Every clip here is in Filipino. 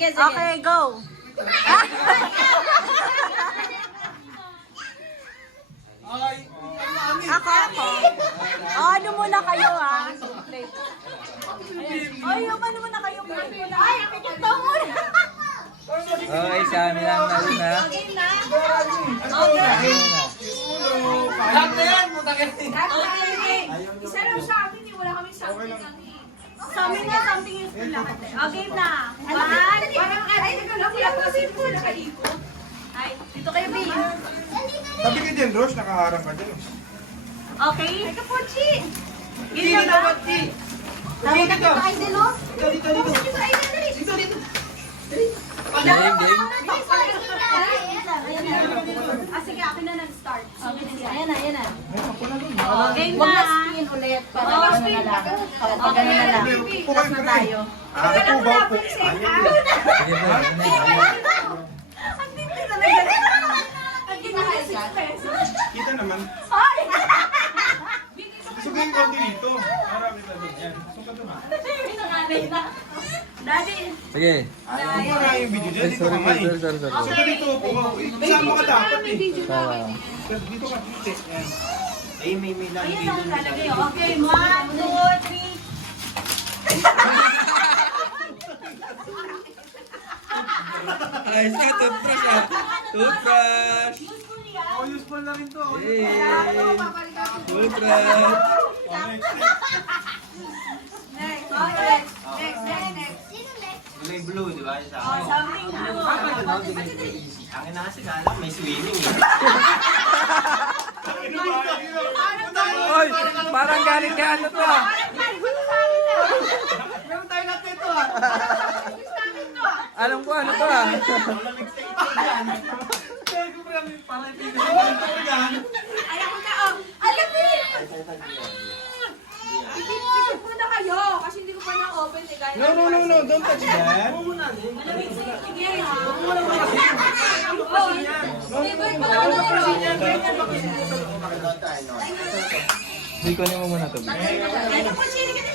Sige. Okay, go. Ako. Ano muna kayo, ha? Ay, ano muna kayo? Ay, pikit daw muna. Okay, sa amin lang na una. Game na? Okay. Lahat na yan, puta ka. Okay. Isa lang sa amin, wala kami sa amin. Sa amin nga, something useful lahat. Okay na. Parang ay, wala ko kasi po nakaligo. Ay, dito kayo, B. Sabi ka dyan, Rosh, nakaharang ka dyan. Okay? Ay, kapochi! Ganyan ba? Tawag na kita kay Delo. Dito. Game. Sige, akin na nag-start. Ayan na. Game Huwag na na. spin ulit. Para ano na lang. Para pag ano na lang. Upo kayo, pre. Upo. Sige po. Kita naman. Sugayin ko dito. Para kita doon. Yan. Suka doon. Daddy. Sige. Upo na yung video dyan. Ay, Dito sorry. ka nga eh. Sorry. Suka dito, upo ka. Sama ka dapat eh. Tama. Dito ka. Dito. Yan. Ayan ang lalagay. Okay, 1, 2, 3. Ay, sa toothbrush ah. Toothbrush. Oh, useful na rin to. Yay. Toothbrush. Next. May blue, di ba? Sa Oh, akin. something blue. Akin na kasi kala, may swimming eh. Oy, parang galing kay ano to ah. Meron tayo lahat nito ah. Alam ko ano to ah. Kaya ko pa namin parang ipinigil. Alam ko na, oh. Alam mo yun. Ipipikit muna kayo. Kasi hindi ko pa na-open eh. No. Don't touch that. Sige, ha? Hindi ko yung Hindi ko mo muna to. Ano po, chili ka na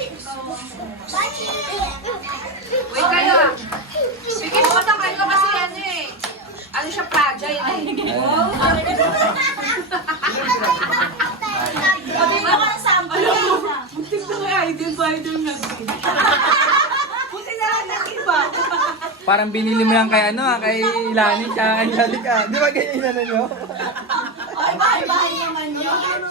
Wait kayo ah. Bigyan mo na kayo kasi ano eh. Ano siya, fragile eh. Sabi mo ka something. Buti ko nga, divider na. Buti na lang ng iba. Parang binili mo yan kay ano ah, kay Lani siya, Angelica. Di ba ganyan na nyo? Ay, bye naman yun.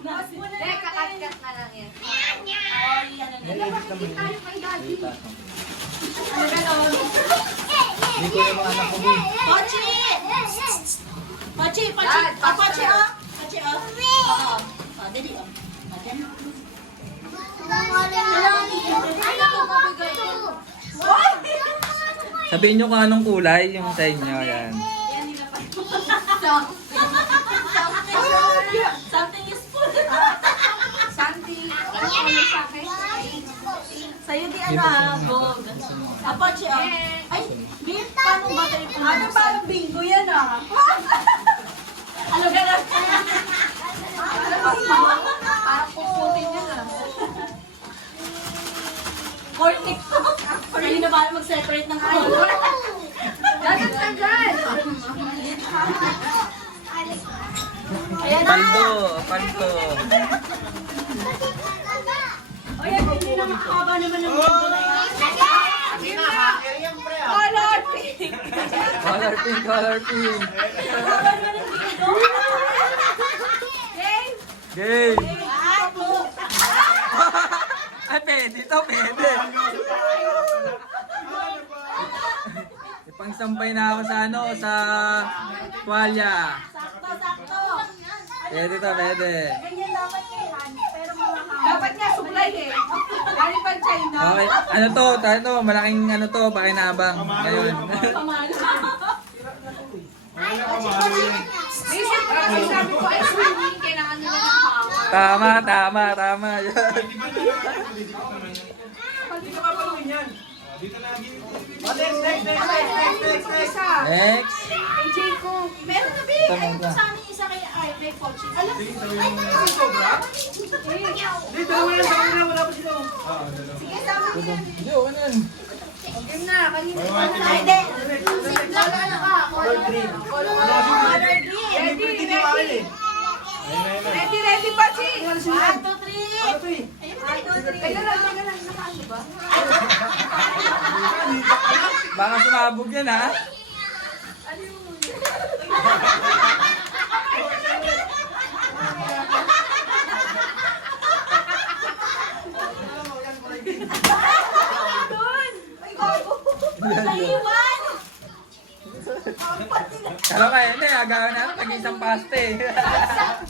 Kakat-kat na lang yan. Hindi ko yung mga anak ko din. Pochi! Pochi, oh. Pochi, oh. Oo. Oh, dali, oh. Sabihin nyo kung anong kulay yung sa inyo. Yan. Something useful. Sandy, ano sa akin? Sa'yo di ano, Bog. Pochi, oh. Ay, Bill, paano ba tayo? Ano parang bingo yan, ah? Ano ganun? Parang puputin yun ah. For TikTok. Hindi na ba mag-separate ng color? Dagat na dyan! Ayan na. Paldo. O yan, hindi na makakaba naman ng bingo na yan. Color pink! Color pink. Makakaba naman ng bingo. Game! Game. Ako. Ay, pwede to, pwede. Ipangsampay na ako sa ano, sa tuwalya. Sakto. Pwede to, pwede. Ganyan dapat yan. Pero makakaba. Dapat nga supply eh. Galing pa China. Okay, ano to, malaking ano to, pakinabang. Ngayon. Basic kasi sabi ko ay swimming, kailangan nila ng power. Tama. Yan. Dito ka pa yan. Dito lagi. Next. ko isa. Next. Kay Jacob. Meron na, Bi. Ito, Ay, ito. sa amin isa kay Ay, may Pochi. Alam mo, Hindi, dalawa yan. Dalawa yan. Wala pa sila. Oo, dalawa. sige, sama mo yan. Hindi, okay na yan. Game na, kanina. Ay, hindi. Vlog ano ka? Color green. Color green. Ready, ready. Ready, ready pa, Chi. 1, 2, 3. Ayun, 1, 2, 3. Teka lang, nakaano ba? Baka sumabog yan, ha? Naiwan! Kala ka yun eh, agawin natin pag-isang paste.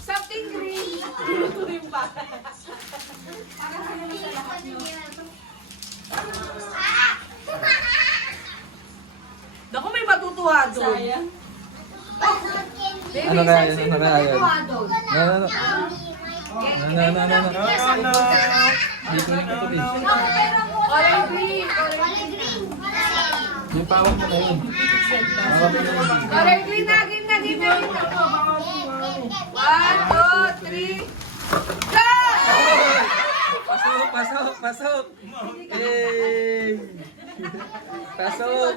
Something green. Naku, may matutuwa doon. Sayang. Baby, Ano kaya yun? sexy, Ano may kaya yun? matutuwa doon. No, no, no. No, no, no, no. No, no. Dito yung ito, bis. Color green. Color green. Yung pawak mo na yun. Pawak mo na yun. Color green na, game na, game na. 1, 2, 3. Go! Pasok, pasok, pasok. Yay! Pasok.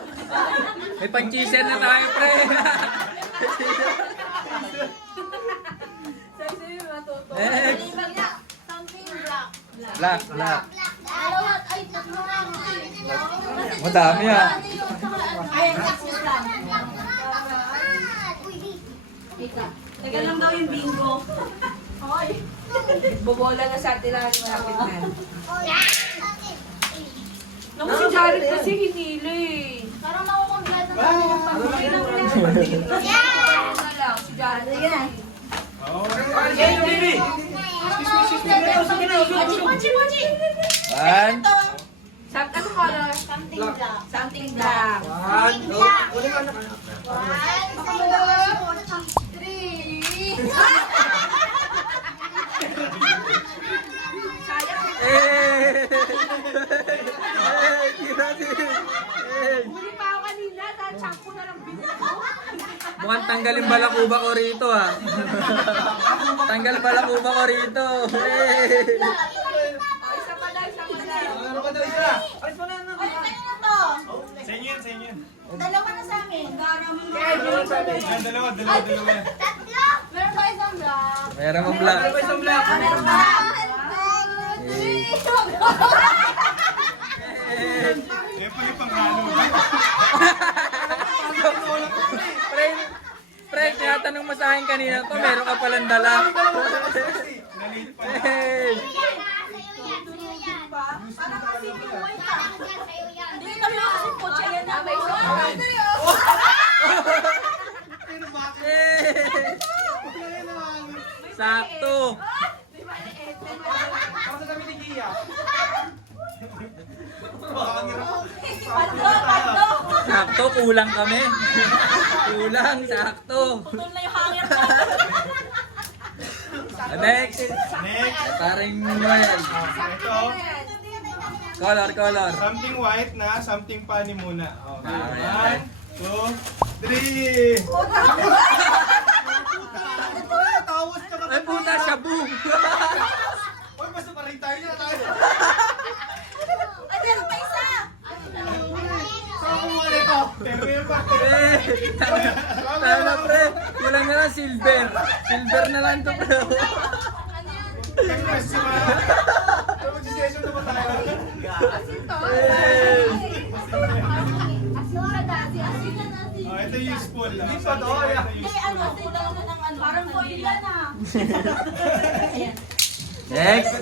May pang-cheeser na tayo, pre. Sexy, may matutuwa. Next. Something black. Black, black. Dalawa, ay, tatlo nga. Madami ah. Ay, access lang. Tagal lang daw yung bingo. Hoy. Bobola na sa atin lang yung malapit na. Naku, si Jared kasi hinili. Parang makukumpleto natin yung pag-ibig. Na lang, si Jared. Sige na. Game, baby. Mochi, mochi. One. Ano color? Something black. Something black. 1, 2, 3. Eh! Eh! Tira si! Eh! Huli pa ako kanina, dahil shampoo na lang binili. Mukhang tanggalin balakuba ko rito ah. Tanggal balakuba ko rito. Eh! Isa pa lang, isa pa lang. Ay, tayo na to. Sa inyo yan, sa inyo yan. Dalawa na sa amin. Yan, dalawa. Tatlo. Meron pa isang black. Meron mong black. Meron pa. Eh! Eh, pala pang halo. Friend, friend, tinatanong mo sa akin kanina to, meron ka palang dala. Nalit pa. Eh! Hindi kami kasi Pochi. Ayan na. May Eh! Sakto! Tatlo. Sakto, kulang kami. Kulang, sakto. Putol na yung hangin ko. Next, Next. paring Noel. Ito. Color, color. Something white na, something funny muna. Ayan. 1, 2, 3. Tawas ka Ay puta, shabu! Uy, basta pa rin tayo na tayo. Ay, meron pa isa. Pero yun pa. Eh! Tayo na pre! Kulang na lang silver. Silver na lang to pre. Kaya kasi mga... Pero mag-session na ba tayo? Eh! Oh, ito useful lang. Hindi pa to, yeah. Hindi, ano, dalawa ng ano. Parang foil yan ah. Ayan. Next!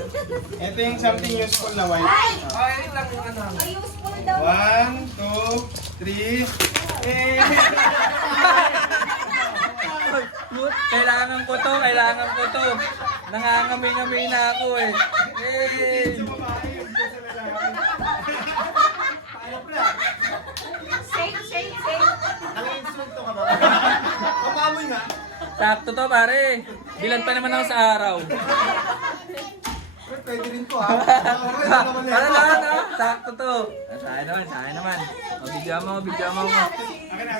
Ito yung something useful na white. Ay, useful daw. 1, 2, 3. Eh! Kailangan ko to, kailangan ko to. Nangangamoy-ngamoy na ako eh. Eh! Shake, shake, shake. Nang-insulto ka ba? Kamamoy nga. Sakto to pare. Bilan pa naman ako sa araw. Pwede rin to ha. Para lahat ha. Sakto to. Sa akin naman, sa akin naman. Bigyan mo. Akin na.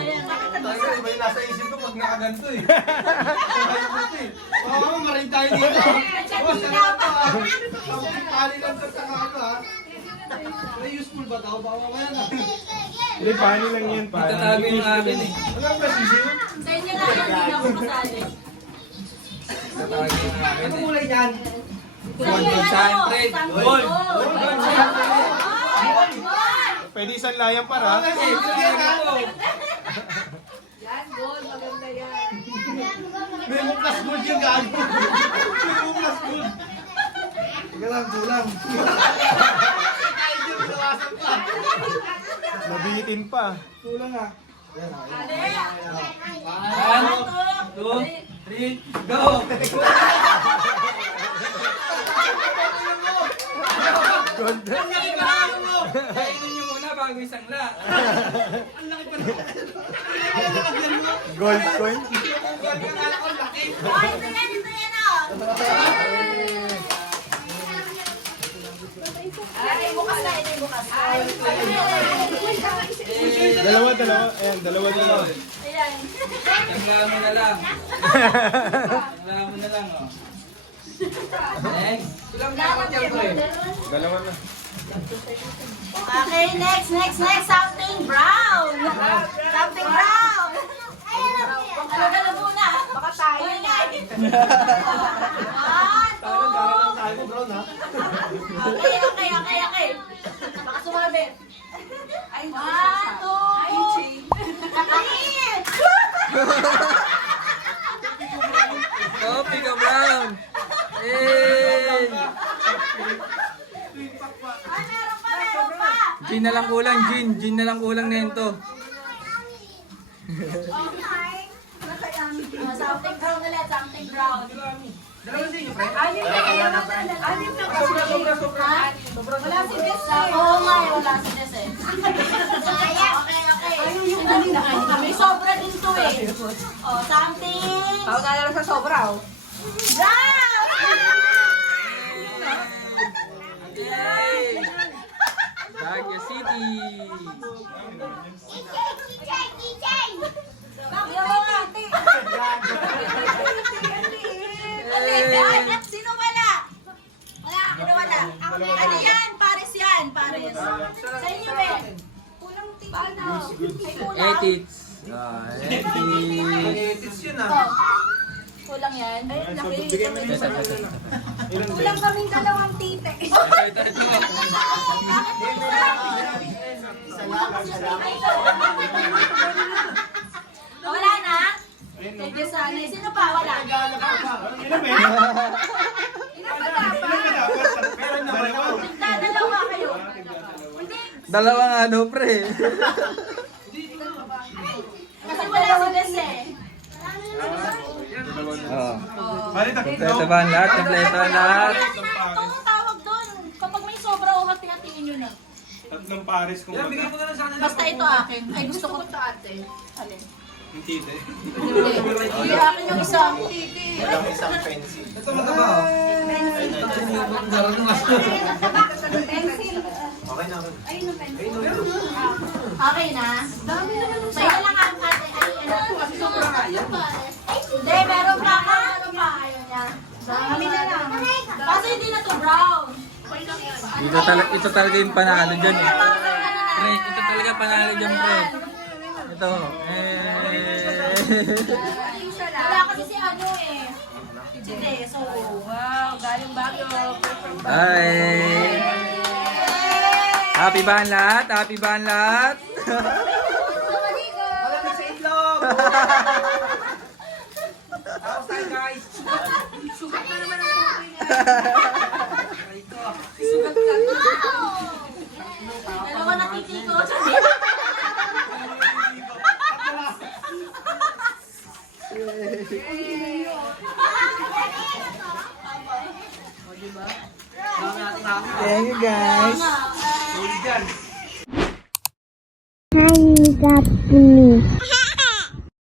Ayan, Tayo, iba yung nasa isip ko pag nakaganto eh. Oo, marin tayo dito. Oh, sarap to ah. Pali lang to sa ano ah. May useful ba tao? Baka mamaya na. Hindi, pani lang yan, pani. Itatago yung akin eh. Walang masisiw. sa inyo na yan, hindi ako kasali. Itatago yung akin Anong eh. kulay yan? Gold, gold sa akin, Fred. Gold. Gold sa akin. Pwede isang layang para. Kasi, bigyan mo. Yan, gold. Maganda yan. May muklas gold yung gago. May muklas gold. Teka lang, kulang. Idol, bawasan pa. Nabitin pa. Kulang ah. One, 2, 3, go! Kainin nyo muna bago isang la. Gold coin. Oh, ito yan, Ay, bukas na, ito yung bukas. Dalawa. Ayan, dalawa. Ayan. Tanggalan mo na lang. Tanggalan mo na lang, oh. Next. Ilang dapat yan, pre? Dalawa na. Okay, next. Something brown. Something brown. Ano na muna? Baka tayo Ayan, yan. One, two. Brown ha? Okay. Baka sumabit. Ay, One, two. Ay, Ching. Copy ka, Brown. Hey! Ay, meron pa. Gin na lang kulang, Gin na lang kulang na yun to. Something brown ulit, something brown. Anim na kasi. Ha? Wala si Jess eh. Oo nga, wala si Jess eh. Okay. May sobra din to eh. Oh, something Tao na lang sa sobra, oh. brown! Yay! Baguio City! Sino wala? Sino wala? Ano yan? Pares yan. Pares. Sa inyo, Ben. Kulang tingin. Ay, kulang. Etits. Etits. It's yun ah. Kulang yan. Ay, laki. Kulang kaming dalawang tite. Wala na? Thank you, Sunny. Sino pa? Wala. Nagdadalawa kayo. Hindi. Dalawa nga daw, pre. Kasi wala si Des eh. Oh. Bali, Kompleto ba ang lahat? Kompleto ang lahat? Ito ang tawag doon. Kapag may sobra o hati-hatiin nyo na. Tatlong pares kung Bigyan mo na lang sa kanila. Basta ito akin. Ay, gusto ko ito. ate. Alin? yung tite. Hindi, akin yung isa. Walang isang pencil. Ito mataba, oh. Okay na ako. Okay na? Sa'yo lang ang ate. Ay, ano? Hindi, meron pa ako. Meron pa. Ayaw niya. Kami na lang. Kasi hindi na to brown. Ito talaga yung panalo dyan, eh. Pre, ito talaga panalo dyan, pre. Ito. Wala kasi si ano eh. Si Teso. Wow, galing Baguio. Ay. Happy ba ang lahat? Happy ba ang lahat? Malamig sa itlog! Tapos tayo guys! Sugat na naman ang tukoy niya. Dalawa nakikiko. Thank you, guys. Nga.